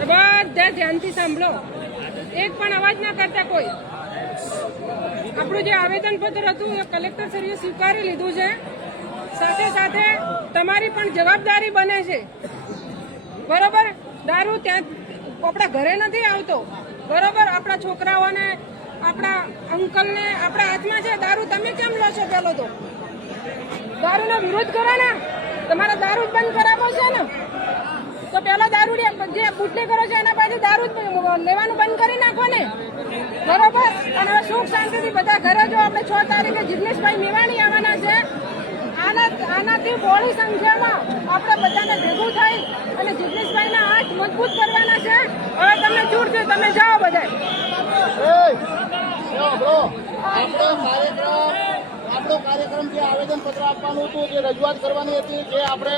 બધા ધ્યાનથી સાંભળો, એક પણ અવાજ ના કરતા કોઈ. આપણું જે આવેદન પત્ર હતું એ કલેક્ટર શ્રીએ સ્વીકારી લીધું છે. સાથે સાથે તમારી પણ જવાબદારી બને છે, બરોબર. દારૂ ત્યાં આપણા ઘરે નથી આવતો, બરોબર. આપણા છોકરાઓને, આપણા અંકલને આપણા હાથમાં છે દારૂ. તમે કેમ લો છો? પેલો તો દારૂનો વિરોધ કરો ને. તમારે દારૂ જ બંધ કરાવવો છે ને, તો પેલા દારૂ જે બુટલી કરો છો એના પાસે દારૂ લેવાનું બંધ કરી નાખો ને, બરોબર. અને હવે સુખ શાંતિથી બધા ઘરે જો. આપણે 6 તારીખે જિગ્નેશભાઈ મેવાણી આવવાના છે. આનાથી બહોળી સંખ્યામાં આપણે બધાને ભેગું થઈ અને જિગ્નેશભાઈના હાથ મજબૂત કરવાના છે. હવે તમે ચૂર છે, તમે જાઓ બધા. આપણો કાર્યક્રમ જે આવેદન પત્ર આપવાનું હતું, જે રજૂઆત કરવાની હતી, જે આપણે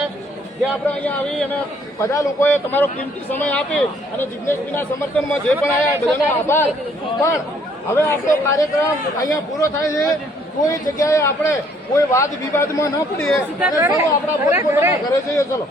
અહીંયા આવી અને બધા લોકોએ તમારો કિંમતી સમય આપી અને જિગ્નેશભાઈના સમર્થનમાં જે પણ આવ્યા બધાનો આભાર. પણ હવે આપણો કાર્યક્રમ અહીંયા પૂરો થાય છે. કોઈ જગ્યાએ આપણે કોઈ વાદ વિવાદમાં ન પડીએ અને સૌ આપણા પોતપોતાના ઘરે જઈએ. ચલો.